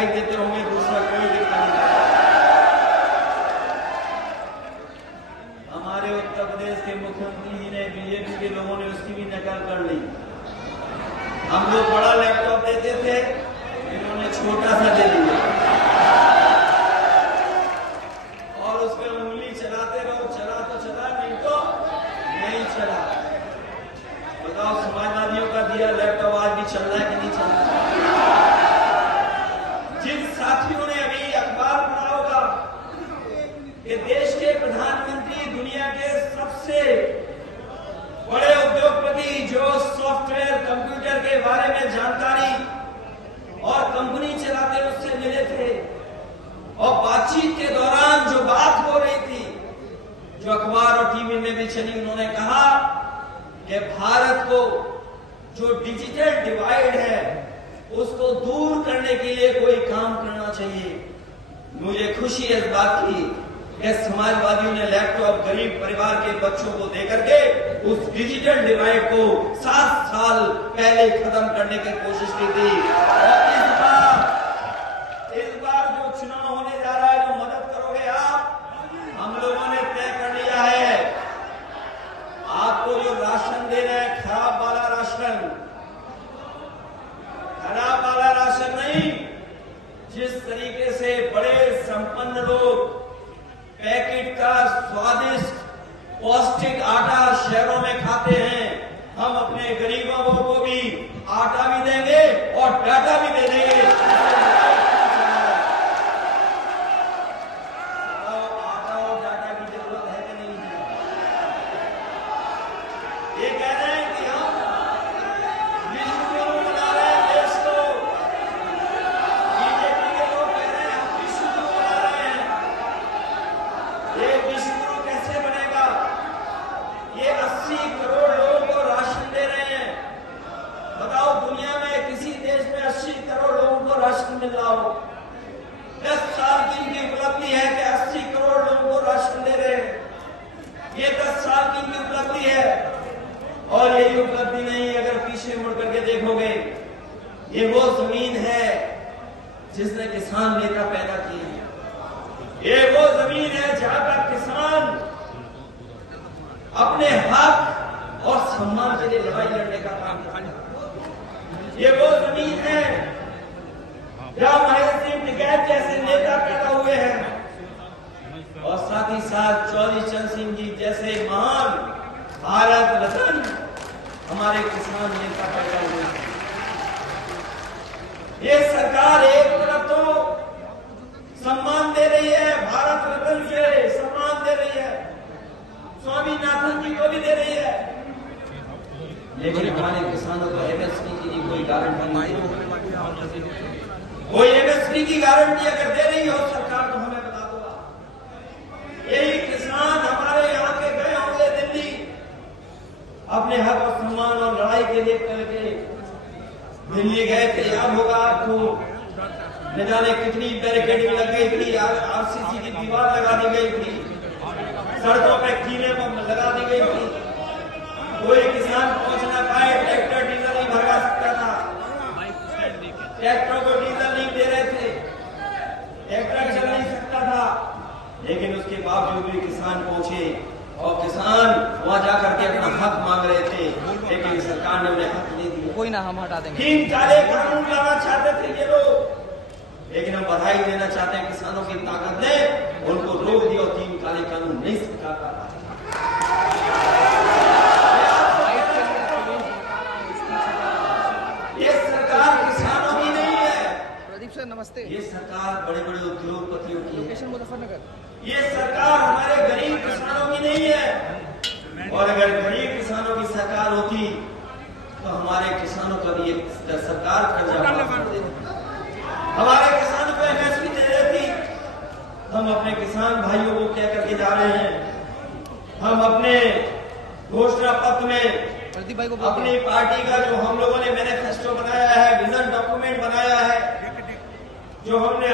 दिखाई देते होंगे, दूसरा कोई दिखाई नहीं देता। हमारे उत्तर प्रदेश के मुख्यमंत्री जी ने, बीजेपी के लोगों ने उसकी भी नकल कर ली। हम लोग बड़ा लैपटॉप देते थे, इन्होंने छोटा सा दे दिया और उसमें उंगली चलाते रहो, चला तो चला, नहीं तो नहीं चला। बताओ, समाजवादियों का दिया लैपटॉप आज भी चल रहा है कि नहीं चल रहा? जिन साथियों ने अभी अखबार पढ़ा होगा कि देश के प्रधानमंत्री दुनिया के सबसे बड़े उद्योगपति जो सॉफ्टवेयर कंप्यूटर के बारे में जानकारी और कंपनी चलाते उससे मिले थे, और बातचीत के दौरान जो बात हो रही थी, जो अखबार और टीवी में भी चली, उन्होंने कहा कि भारत को जो डिजिटल डिवाइड है उसको दूर करने के लिए कोई काम करना चाहिए। मुझे खुशी है इस बात की कि समाजवादियों ने लैपटॉप गरीब परिवार के बच्चों को देकर के उस डिजिटल डिवाइड को 7 साल पहले खत्म करने की कोशिश की थी। और इस बार जो चुनाव होने जा रहा है, जो मदद करोगे आप, हम लोगों ने तय कर लिया है। आपको जो राशन दे रहे हैं, खराब वाला राशन नहीं, जिस तरीके से बड़े संपन्न लोग पैकेट का स्वादिष्ट पौष्टिक आटा शहरों में खाते हैं, हम अपने गरीबों को भी आटा भी देंगे और डाटा भी दे देंगे। आटा और डाटा की जरूरत है कि नहीं है? ये कह रहे हैं कि हम विश्व गुरु बना रहे हैं देश को। बीजेपी के लोग कह रहे हैं हम विश्व गुरु बना रहे हैं। ये विश्व गुरु कैसे बनेगा? ये 80 करोड़ लोगों को राशन दे रहे हैं। बताओ, दुनिया में किसी देश में 80 करोड़ लोगों को राशन मिल रहा हो? 10 साल की इनकी उपलब्धि है कि 80 करोड़ लोगों को राशन दे रहे हैं। ये 10 साल की इनकी उपलब्धि है। और यही उपलब्धि नहीं, अगर पीछे मुड़ करके देखोगे, ये वो जमीन है जिसने किसान नेता पैदा किए हैं। ये वो जमीन है जहां पर किसान अपने हक और सम्मान के लिए लड़ाई लड़ने का काम करता है। ये वो जमीन है जहां महेंद्र सिंह टिकैत जैसे नेता पैदा हुए हैं, और साथ ही साथ चौधरी चरण सिंह जी जैसे महान भारत रत्न हमारे किसान नेता पैदा हुए हैं। ये सरकार एक तरफ तो सम्मान दे रही है, भारत रत्न से सम्मान दे रही है, स्वामीनाथन जी को भी दे रही है, लेकिन हमारे किसानों को एमएसपी की कोई गारंटी नहीं। कोई एमएसपी की गारंटी अगर दे रही हो सरकार तो हमें बता दो। यही किसान हमारे यहाँ के गए होंगे दिल्ली अपने हक और सम्मान और लड़ाई के लिए करके दिल्ली गए थे। याद होगा आपको, न जाने कितनी बैरिकेडिंग लग गई थी, आरसीसी की दीवार लगा दी गई थी, सड़कों पे कीले लगा दी गई थी। कोई किसान पहुंच ना पाए, ट्रैक्टर डीजल नहीं भरवा सकता था, ट्रैक्टर को डीजल नहीं दे रहे थे, ट्रैक्टर चल नहीं सकता था, लेकिन उसके बावजूद भी किसान पहुंचे और किसान वहां जाकर के अपना हक मांग रहे थे, लेकिन सरकार ने उन्हें हक नहीं दिया। कोई ना, हम हटा देंगे। 3 काले कानून लाना चाहते थे ये लोग, लेकिन हम बधाई देना चाहते हैं किसानों की ताकत ने उनको रोक दिया और 3 काले कानून नहीं सरकार का। ये सरकार किसानों की नहीं है। प्रदीप सर नमस्ते। ये सरकार बड़े बड़े उद्योगपतियों की है। लोकेशन मुजफ्फरनगर। ये सरकार हमारे गरीब किसानों की नहीं है। और अगर गरीब किसानों की सरकार होती तो हमारे किसानों का भी एक सरकार कर्जा माफ कर देती, हमारे किसानों को एमएसपी दे देती। हम अपने किसान भाइयों को क्या करके जा रहे हैं, हम अपने घोषणा पत्र में प्रदीप भाई को अपनी पार्टी का जो हम लोगों ने मैनिफेस्टो बनाया है, विजन डॉक्यूमेंट बनाया है, जो हमने